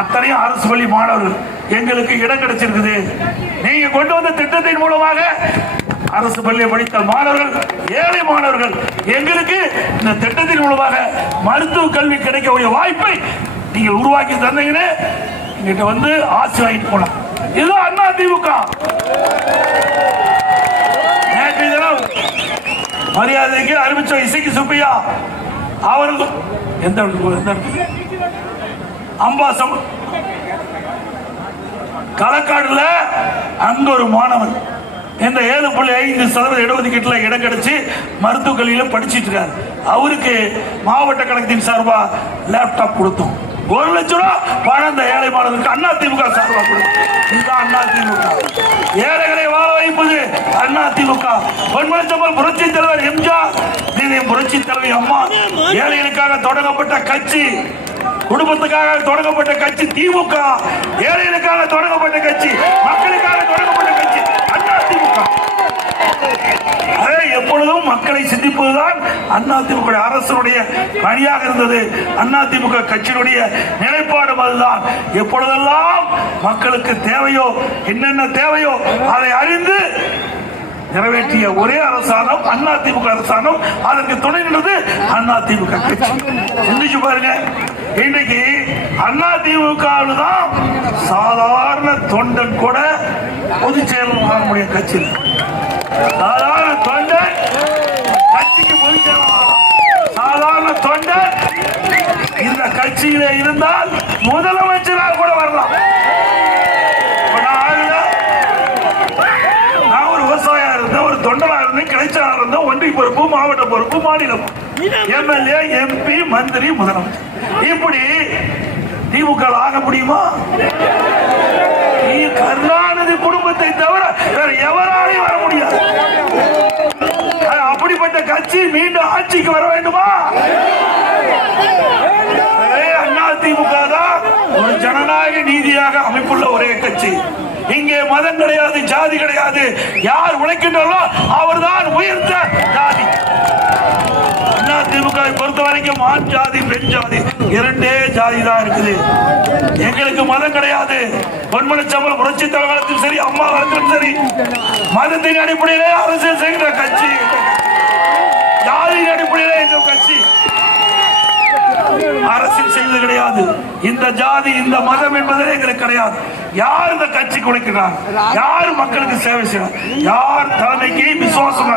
அத்தனையும் அரசு பள்ளி மாணவர்கள். எங்களுக்கு இடம் கிடைச்சிருக்குது. நீங்க கொண்டு வந்த திட்டத்தின் மூலமாக அரசு பள்ளியை படித்த மாணவர்கள், ஏழை மாணவர்கள், எங்களுக்கு இந்த திட்டத்தின் மூலமாக மருத்துவ கல்வி கிடைக்கக்கூடிய வாய்ப்பை நீங்கள் உருவாக்கி தந்தீங்கன்னு எங்கிட்ட வந்து ஆட்சி வாங்கிட்டு போனோம். இதுதான் அண்ணா திமுக. நேற்று தினம் மரியாதைக்கு அறிவிச்ச இசைக்கு சுப்பையா அவர்கள் எந்த அம்பாசம் களக்காடுல அங்க ஒரு மாணவன் இந்த 7.5% இடஒதுக்கீட்டுல இடம் கிடைச்சு மருத்துவ கல்வியில படிச்சிட்டு இருக்காரு. அவருக்கு மாவட்ட கழகத்தின் சார்பா லேப்டாப் கொடுத்தோம். 1 லட்சம் ரூபாய் பணம் இந்த ஏழை மாணவர்களுக்கு அண்ணா திமுக சார்பா கொடுத்தோம். இதுதான் அண்ணா திமுக. ஏழைகளை வாழ வைப்பது அண்ணா திமுக. பொன்மனச்சம்பல் புரட்சி தலைவர் எம்ஜிஆர், புரட்சி தலைவி அம்மா, ஏழைகளுக்காக தொடங்கப்பட்ட கட்சி, குடும்பத்துக்காக தொடங்கப்பட்ட கட்சி திமுக, ஏழைகளுக்காக தொடங்கப்பட்ட கட்சி, மக்களுக்காக தொடங்கப்பட்ட கட்சி அண்ணா திமுக. எப்பொழுதும் மக்களை சிந்திப்பதுதான் அண்ணா திமுக அரசுடைய பணியாக இருந்தது. அண்ணா திமுக கட்சியினுடைய நிலைப்பாடு அதுதான். எப்பொழுதெல்லாம் மக்களுக்கு தேவையோ, என்னென்ன தேவையோ அதை அறிந்து நிறைவேற்றிய ஒரே அரசாங்கம் அண்ணா திமுக அரசாங்கம். அதற்கு துணை நின்றது அண்ணா திமுக கட்சி. சிந்திச்சு பாருங்க, இன்றைக்கு அண்ணா திமுக தான் சாதாரண தொண்டன் கூட பொதுச் செயலர் ஆக முடியும். கட்சி சாதாரண தொண்டன் கட்சிக்கு பொதுச் செயலர், சாதாரண தொண்டன் இந்த கட்சியில இருந்தால் முதலமைச்சராக கூட வரலாம். விவசாயியா இருந்தேன், ஒரு தொண்டனா இருந்தேன், கிடைச்சாளர் இருந்தேன், ஒன்றிய பொறுப்பு, மாவட்ட பொறுப்பு, மாநிலம், எம்எல்ஏ, எம்பி, மந்திரி, முதலமைச்சர். இப்படி திமுக ஆக முடியுமா? கருணாநிதி குடும்பத்தை தவிர வேற எவராலையும் வர முடியாது. அப்படிப்பட்ட கட்சி மீண்டும் ஆட்சிக்கு வர வேண்டுமா? அண்ணா திமுக தான் ஒரு ஜனநாயக நீதியாக அமைப்புள்ள ஒரே கட்சி. இங்கே மதம் கிடையாது, ஜாதி கிடையாது. யார் உழைக்கின்றாரோ அவர்தான் உயர்ந்த ஜாதி. அண்ணா திமுக பொறுத்த வரைக்கும் ஆண் ஜாதி, பெண் ஜாதி, 2 ஜாதி தான் இருக்குது. எங்களுக்கு மதம் கிடையாது. பொன்மனச்சம்பல் புரட்சி தலைவர்களும் சரி, அம்மா காலத்திலும் சரி, மதத்தின் அடிப்படையிலே அரசியல் செய்கின்ற கட்சி, ஜாதியின் அடிப்படையிலே எங்கள் கட்சி அரசியல் செய்வது கிடையாது. இந்த ஜாதி, இந்த மதம் என்பதே எங்களுக்கு கிடையாது. யார் இந்த கட்சிக்கு உழைக்கிறார், யார் மக்களுக்கு சேவை செய்யறார், யார் தலைமைக்கு விசுவாசம்,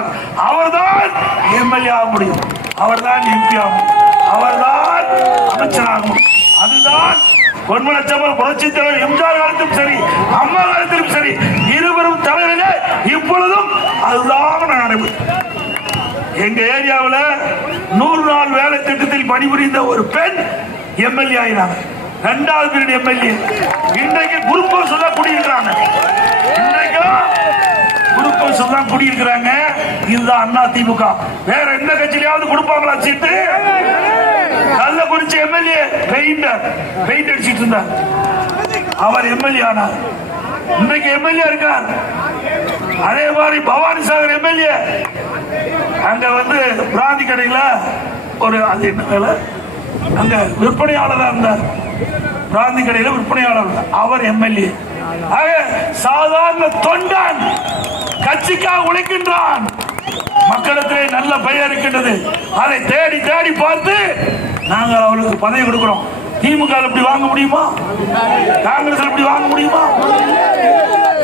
அவர்தான் எம்எல்ஏ ஆக முடியும், அவர்தான் எம்பி ஆக முடியும், அவர்தான் அமைச்சராக முடியும். அதுதான் பொன்மனச்செம்மல் புரட்சி தலைவர் எம்ஜிஆர் காலத்திலும் சரி, அம்மா காலத்திலும் சரி, இருவரும் தலைவர்களே இப்பொழுதும் அதுதான் நடைபெறும். எங்க ஏரியாவில் 100 நாள் வேலை திட்டத்தில் பணிபுரிந்த ஒரு பெண் எம்எல்ஏ ஆயினாங்க. 2வது பீரியட் எம்எல்ஏ. இன்றைக்கு குரூப் ஹவுஸ் தான் குடியிருக்கிறாங்க. குரூப் ஹவுஸ் தான் குடியிருக்கிறாங்க. இதுதான் அதிமுக. வேற எந்த கட்சியிலாவது கொடுப்பாங்களா சீட்டு? கள்ளக்குறிச்சி எம்எல்ஏ பெயிண்ட் அடிச்சிட்டு இருந்தார். அவர் எம்எல்ஏ ஆனார். இன்றைக்கு எம்எல்ஏ இருக்கார். அதே மாதிரி பவானி சாகர் எம்எல்ஏ அங்க வந்து பிராந்தி கடையில ஒரு அது என்ன வேலை அங்க விற்பனையாளராக இருந்தார். பிராந்தி கடையில விற்பனையாளர் அவர் எம்எல்ஏ. சாதாரண தொண்டன் கட்சிக்காக உழைக்கின்றான். மக்களுக்கு நல்ல பெயர் இருக்கின்றது. அதை தேடி தேடி பார்த்து நாங்கள் அவர்களுக்கு பதவி கொடுக்கிறோம். திமுக இப்படி வாங்க முடியுமா? காங்கிரஸ் இப்படி வாங்க முடியுமா?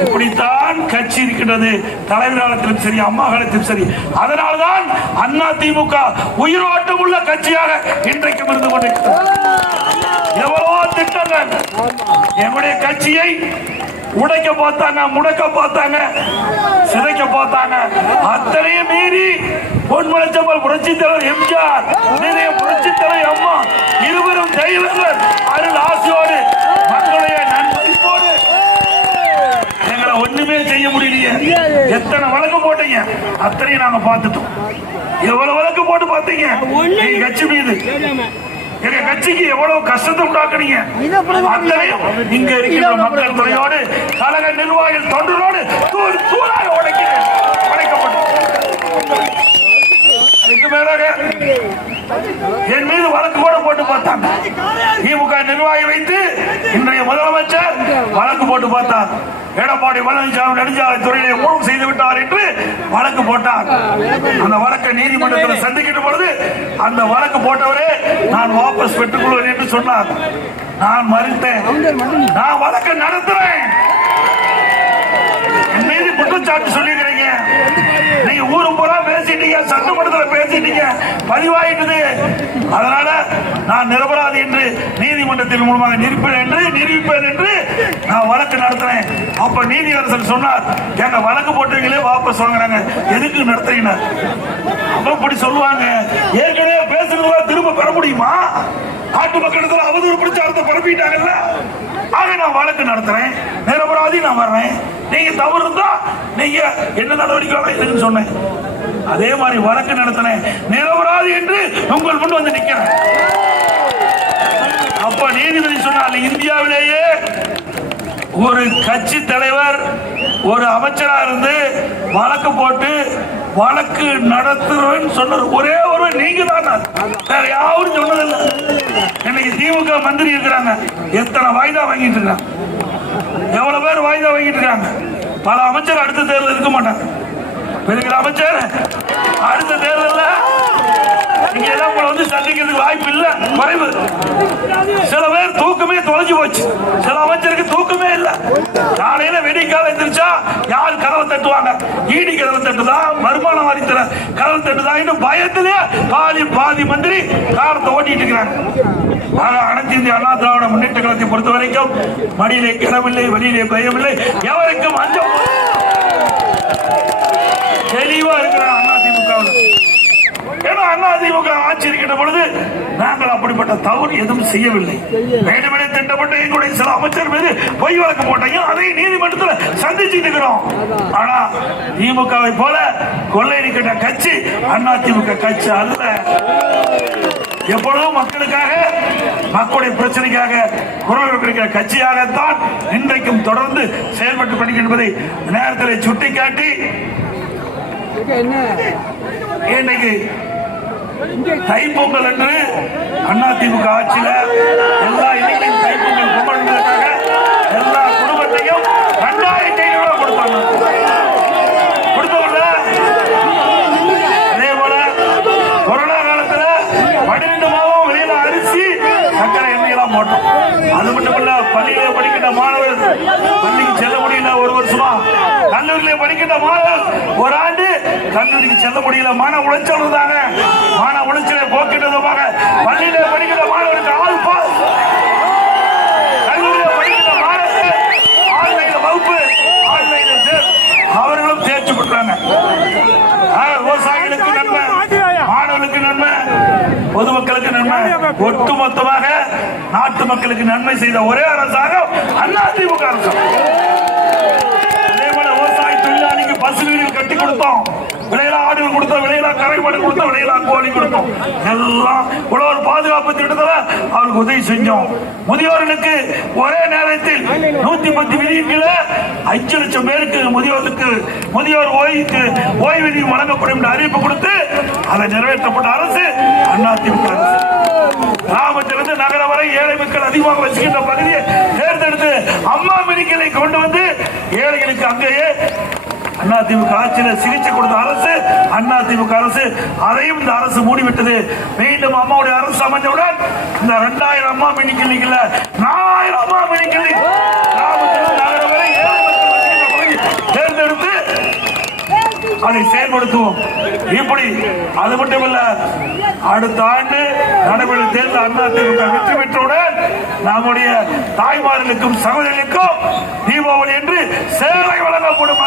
இப்படித்தான் கட்சி இருக்கின்றது. தலைவர் காலத்திலும் சரி, அம்மா காலத்திலும் சரி. அதனால்தான் அண்ணா திமுக உயிரோட்டம் உள்ள கட்சியாக இன்றைக்கும் இருந்து கொண்டிருக்கிறது. எவ்வளவோ திட்டங்கள் என்னுடைய கட்சியை உடைக்க பார்த்தாங்க, முடக்க பார்த்தாங்க, சிதைக்க பார்த்தாங்க. அத்தனையும் மீறி பொன்மனச்செம்மல் புரட்சி தலைவர் எம்ஜிஆர், புரட்சி தலைவர் அம்மா இருவரும் தெய்வங்கள் அருள் ஆசியோடு மக்களுடைய நன்மதிப்போடு எங்களை ஒண்ணுமே செய்ய முடியலையே. எத்தனை வழக்கு போட்டீங்க? அத்தனையும் நாங்க பார்த்துட்டோம். எவ்வளவு வழக்கு போட்டு பார்த்தீங்க கட்சி மீது? எங்க கட்சிக்கு எவ்வளவு கஷ்டத்தை உண்டாக்குனீங்க? இங்க இருக்கிற மக்கள் துறையோடு, கழக நிர்வாகிகள் தொண்டரோடு தூளாக உடைக்கப்பட்டோம். என் மீது வழக்கு கூட போட்டு பார்த்தாங்க. திமுக நிர்வாகி வைத்து இன்றைய முதலமைச்சர் வழக்கு போட்டு பார்த்தார். எடப்பாடி பழனிசாமி நெடுஞ்சாலைத்துறையிலே ஊழல் செய்து விட்டார் என்று வழக்கு போட்டார். அந்த வழக்கை நீதிமன்றத்தில் சந்திக்கின்ற பொழுது அந்த வழக்கு போட்டவரே நான் வாபஸ் பெற்றுக் கொள்வேன் என்று சொன்னார். நான் மறுத்தேன். நான் வழக்கை நடத்துறேன். என் மீது குற்றச்சாட்டு சொல்லிக்கிறீங்க. நீங்க ஊரு பூரா பேசிட்டீங்க, சட்டமன்றத்தில் பேசிட்டீங்க, பதிவாயிட்டது. அதனால நான் நிரபராதி என்று நீதிமன்றத்தின் மூலமாக நிரூபிப்பேன் என்று நான் வழக்கு நடத்துறேன். அப்ப நீதியரசர் சொன்னார், எங்க வழக்கு போட்டவங்களே வாபஸ் வாங்குறாங்க, எதுக்கு நடத்துறீங்க? அப்படி சொல்லுவாங்க. ஏற்கனவே பேசுறதா திரும்ப பெற முடியுமா? நாட்டு மக்களிடத்தில் அவதூறு பிரச்சாரத்தை பரப்பிட்டாங்கல்ல. ஆக நான் வழக்கு நடத்துறேன், நிரபராதி நான் வர்றேன். நீங்க தவறு இருந்தா நீங்க என்ன நடவடிக்கை சொன்னேன். அதே மாதிரி வழக்கு நடத்தினேன், நிரபராதி என்று உங்கள் முன் வந்து நிக்கிறேன். அப்ப நீதிபதி சொன்னார், இந்தியாவிலேயே ஒரு கட்சி தலைவர் ஒரு அமைச்சரா இருந்து வழக்கு போட்டு வழக்கு நடத்துறேன்னு சொன்ன ஒரே ஒருவர் நீங்க தான். வேற யாரும் சொன்னதில்லை. இன்னைக்கு திமுக மந்திரி இருக்கிறாங்க, எத்தனை வாய்தா வாங்கிட்டு இருக்காங்க? எவ்வளவு பேர் வாய்தா வாங்கிட்டு இருக்காங்க? பல அமைச்சர் அடுத்த தேர்தல் இருக்க மாட்டாங்க. பெருகிற அமைச்சர் அடுத்த தேர்தலில் இங்க எல்லாம் வந்து சந்திக்கிறதுக்கு வாய்ப்பு இல்லை, குறைவு. சில பேர் தூக்கமே தொலைஞ்சு போச்சு. சில அமைச்சருக்கு தூக்கமே இல்லை. காலையில வெடிக்கால எந்திரிச்சா யார் கதவை தட்டுவாங்க? ஈடி கதவை தட்டுதா, வருமான வரித்துற கதவை தட்டுதா இன்னும் பயத்திலே பாதி மந்திரி காலத்தை ஓட்டிட்டு இருக்கிறாங்க. அனைத்து இந்திய அண்ணா திராவிட முன்னேற்ற கழகத்தை பொறுத்த வரைக்கும் மடியிலே கிடமில்லை, வெளியிலே பயமில்லை, எவருக்கும் அஞ்சம். தெளிவா இருக்கிறார் அதிமுக ஆட்சி இருக்கின்ற பொழுது நாங்கள் அப்படிப்பட்ட தவறு எதுவும் செய்யவில்லை. வேண்டுமென திட்டப்பட்ட எங்களுடைய சில அமைச்சர் மீது பொய் வழக்கு போட்டீங்க, அதை நீதிமன்றத்தில் சந்திச்சுட்டு இருக்கிறோம். ஆனா திமுகவை போல கொள்ளையடிக்கின்ற கட்சி அதிமுக கட்சி அல்ல. எப்பொழுதும் மக்களுக்காக, மக்களுடைய பிரச்சனைக்காக குரல் கொடுக்கிற கட்சியாகத்தான் இன்றைக்கும் தொடர்ந்து செயல்பட்டு கொண்டிருப்பதை நேரத்தில் சுட்டிக்காட்டி இன்னைக்கு தைப்பொங்கல் என்று அதிமுக ஆட்சியில எல்லா இளைஞர்கள் தைப்பொங்கல் பொங்கலுக்காக எல்லா குடும்பத்தையும் 2500 ரூபாய் கொடுத்தாங்க. கொடுத்தவங்க அதே போல கொரோனா காலத்துல 12 மாதம் வெளியில அரிசி, சக்கரை, எண்ணெய் எல்லாம் போட்டோம். அது மட்டும் இல்ல, பள்ளியில படிக்கின்ற மாணவர்கள் பள்ளிக்கு செல்ல முடியல ஒரு வருஷமா, கல்லூரியில படிக்கின்ற மாணவர் ஒரு ஆண்டு கல்லூரிக்கு செல்ல முடியல, மன உளைச்சல் இருந்தாங்க. மன உளைச்சலை போக்கிட்டதுமாக பள்ளியில படிக்கின்ற மாணவருக்கு ஆல் பாஸ் கொடுத்தாங்க. விவசாயிகளுக்கு நன்மை, மாணவர்களுக்கு நன்மை, பொதுமக்களுக்கு நன்மை, ஒட்டுமொத்தமாக நாட்டு மக்களுக்கு நன்மை செய்த ஒரே அரசாங்கம் அதிமுக அரசாங்கம். அதே போல விவசாய தொழிலாளிக்கு பசு வீடுகள் கட்டி கொடுத்தோம், விலையிலா ஆடுகள் கொடுத்தோம், விலையிலா கரைமாடு கொடுத்தோம், விலையிலா கோழி கொடுத்தோம், எல்லாம் உழவர் பாதுகாப்பு திட்டத்தில் அவருக்கு உதவி செஞ்சோம். முதியோர்களுக்கு ஒரே நேரத்தில் 110 விதியின் கீழே 5 லட்சம் பேருக்கு முதியோர் ஓய்வூதியம் வழங்கப்படும் என்று அறிவிப்பு கொடுத்து அதை நிறைவேற்றப்பட்ட அரசு அதிமுக அரசு. கிராமத்திலிருந்து நகர வரை ஏழை மக்கள் அதிகமாக வசிக்கின்ற பகுதியை தேர்ந்தெடுத்து அம்மா மெடிக்கலை கொண்டு வந்து ஏழைகளுக்கு அங்கேயே அதிமுக ஆட்சியில் சிகிச்சை கொடுத்த அரசு அதிமுக அரசு. அதையும் இந்த அரசு மூடிவிட்டது. மீண்டும் அம்மாவுடைய அரசு அமைந்தவுடன் இந்த 2000 அம்மா மெடிக்கல் 4000 அம்மா மெடிக்கல் கிராமத்திலிருந்து நகர வரை ஏழை மக்கள் வசிக்கின்ற பகுதி தேர்ந்தெடுத்து அதை செயல்படுத்துவோம். இப்படி அது மட்டுமல்ல, அடுத்த ஆண்டு நடைபெறும் தேர்தல் அதிமுக வெற்றி பெற்றவுடன் நம்முடைய தாய்மார்களுக்கும் சகோதரிகளுக்கும் தீபாவளி என்று சேலை வழங்கப்படும்.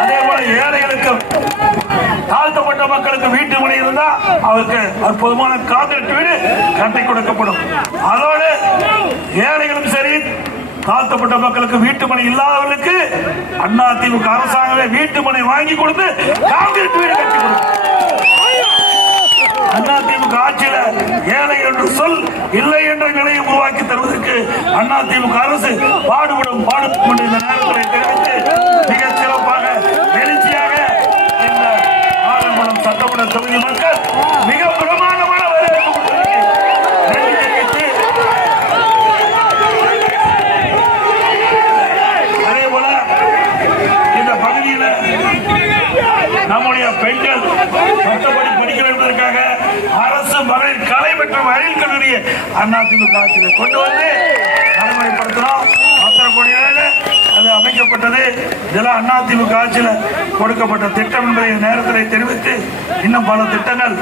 அதே போல ஏழைகளுக்கும் தாழ்த்தப்பட்ட மக்களுக்கு வீட்டு மனை இருந்தா அவருக்கு அற்புதமான கான்கிரீட் வீடு கட்டி கொடுக்கப்படும். அதோடு ஏழைகளும் சரி, தாழ்த்தப்பட்ட மக்களுக்கு வீட்டு மனை இல்லாதவர்களுக்கு அதிமுக அரசாங்கமே வீட்டு மனை வாங்கி கொடுத்து கான்கிரீட் வீடு கட்டி கொடுக்கும். அதிமுக ஆட்சியில ஏழை என்று சொல் இல்லை என்ற நிலையை உருவாக்கி தருவதற்கு அதிமுக அரசு பாடுபடும் இந்த நேரத்தில் தெரிவித்து மிக சிறப்பாக எழுச்சியாக இந்த ஆலங்குளம் சட்டமன்ற தொகுதி மக்கள் மிக பிரமாண்டமான வரவேற்பு கொடுத்திருக்கிறார்கள். அதே போல இந்த பகுதியில் நம்முடைய பெண்கள் மற்றபடி படிக்க வேண்டுவதற்காக அரசு மகளிர் கலை மற்றும் அறிவியல் கல்லூரியை அதிமுக ஆட்சியில் கொண்டு வந்து நடைமுறைப்படுத்தினோம். 1.5 கோடி அது அமைக்கப்பட்டது. இதெல்லாம் அதிமுக ஆட்சியில் கொடுக்கப்பட்ட திட்டம் என்பதை நேரத்தில் தெரிவித்து இன்னும் பல திட்டங்கள்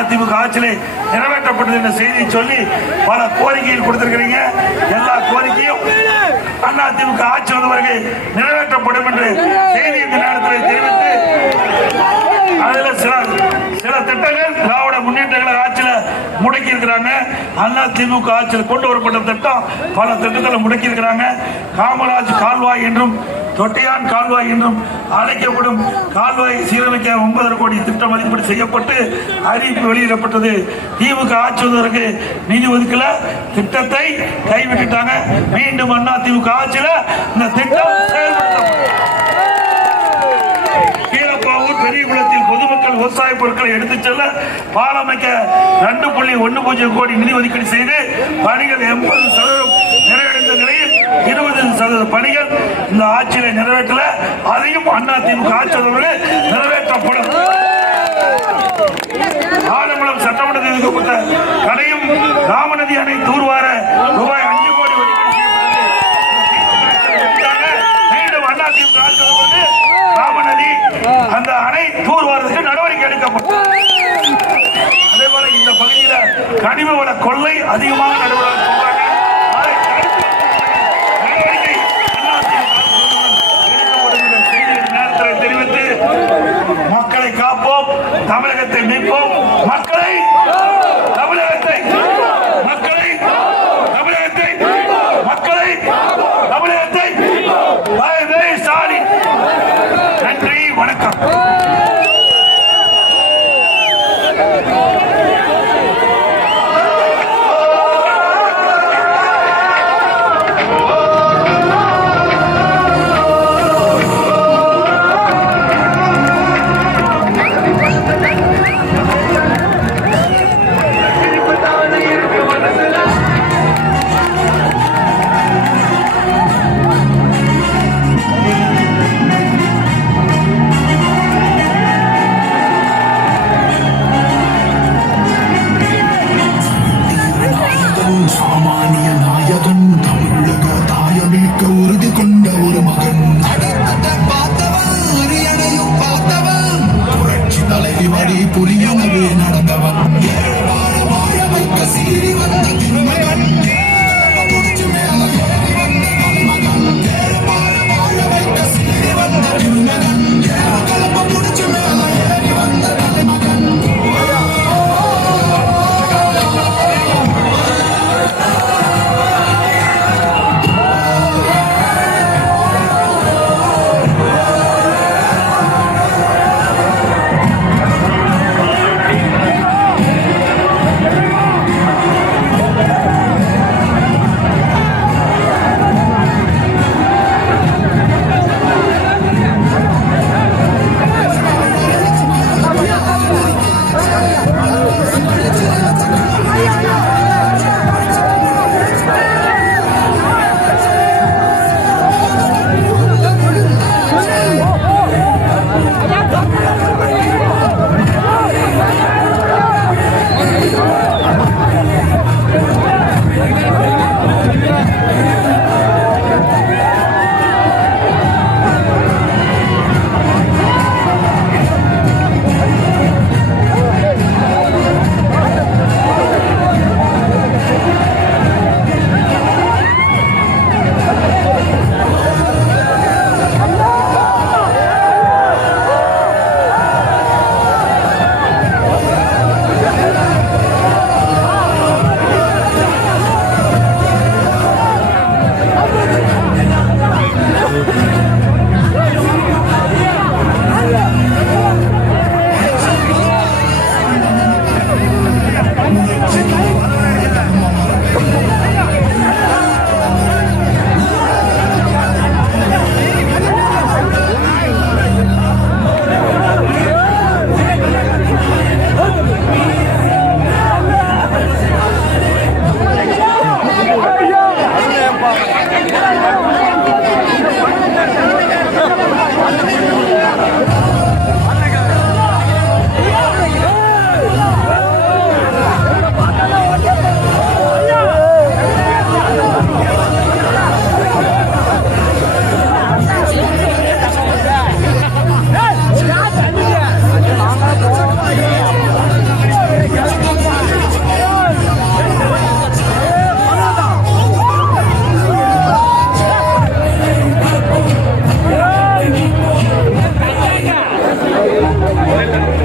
அதிமுக ஆட்சியிலே நிறைவேற்றப்பட்டது என்ற செய்தியை சொல்லி பல கோரிக்கைகள் கொடுத்திருக்கிறீங்க. எல்லா கோரிக்கையும் அதிமுக ஆட்சி வந்தவர்கள் நிறைவேற்றப்படும் என்று செய்தி இந்த நேரத்தில் தெரிவித்து அதில் சில திட்டங்கள் திராவிட முன்னேற்ற கழக ஆட்சியில் முடக்கி இருக்கிறாங்க. அதிமுக ஆட்சியில் கொண்டு வரப்பட்ட திட்டம் பல திட்டங்களை முடக்கி இருக்கிறாங்க. காமராஜ் கால்வாய் என்றும் தொட்டியான் கால்வாய் என்றும் அழைக்கப்படும் கால்வாய் சீரமைக்க 9 கோடி திட்டம் மதிப்பீடு செய்யப்பட்டு அறிவிப்பு வெளியிடப்பட்டது. திமுக ஆட்சி வந்ததற்கு நிதி ஒதுக்கல, திட்டத்தை கைவிட்டுட்டாங்க. மீண்டும் அதிமுக ஆட்சியில் இந்த திட்டம் செயல்படுத்தப்படும். பெரியகுளத்தில் பொதுமக்கள் விவசாய பொருட்களை எடுத்துச் செல்ல பாலம் அமைக்க 2.10 கோடி நிதி ஒதுக்கீடு செய்து பணிகள் 80% நிறைவடைந்த நிலையில் 20% பணிகள் இந்த ஆட்சியில நிறைவேற்றல. அதையும் அதிமுக ஆட்சியாளர்கள் நிறைவேற்றப்படும். ஆலங்குளம் சட்டமன்றத்தில் ஒதுக்கப்பட்ட கடையும் ராமநதி அணை தூர்வார ரூபாய் 5 கோடி ஒதுக்கீடு செய்யப்பட்டது. மீண்டும் அதிமுக ஆட்சியாளர்கள் ராமநதி அந்த அணை தூர்வாரத்துக்கு நடவடிக்கை எடுக்கப்பட்டது. அதே போல இந்த பகுதியில் கனிம வள கொள்ளை அதிகமாக நடவடிக்கை நேரத்தில் தெரிவித்து மக்களை காப்போம், தமிழகத்தை மீட்போம், மக்களை தமிழகத்தை ஸ்டாலின். நன்றி, வணக்கம். சாமானிய நாயகன், தமிழக தாயமிக்க உறுதி கொண்ட ஒரு மகன். பார்த்தவன் அரியணையும் பார்த்தவன், புரட்சி தலைவி வழி புரியனவே நடந்தவன். வாழ வைக்க சீறி வந்த திருமகன், முடிச்சு மேல ஏறி வந்த மகன். வாழ வைக்க வாழ்த்துக்கள்.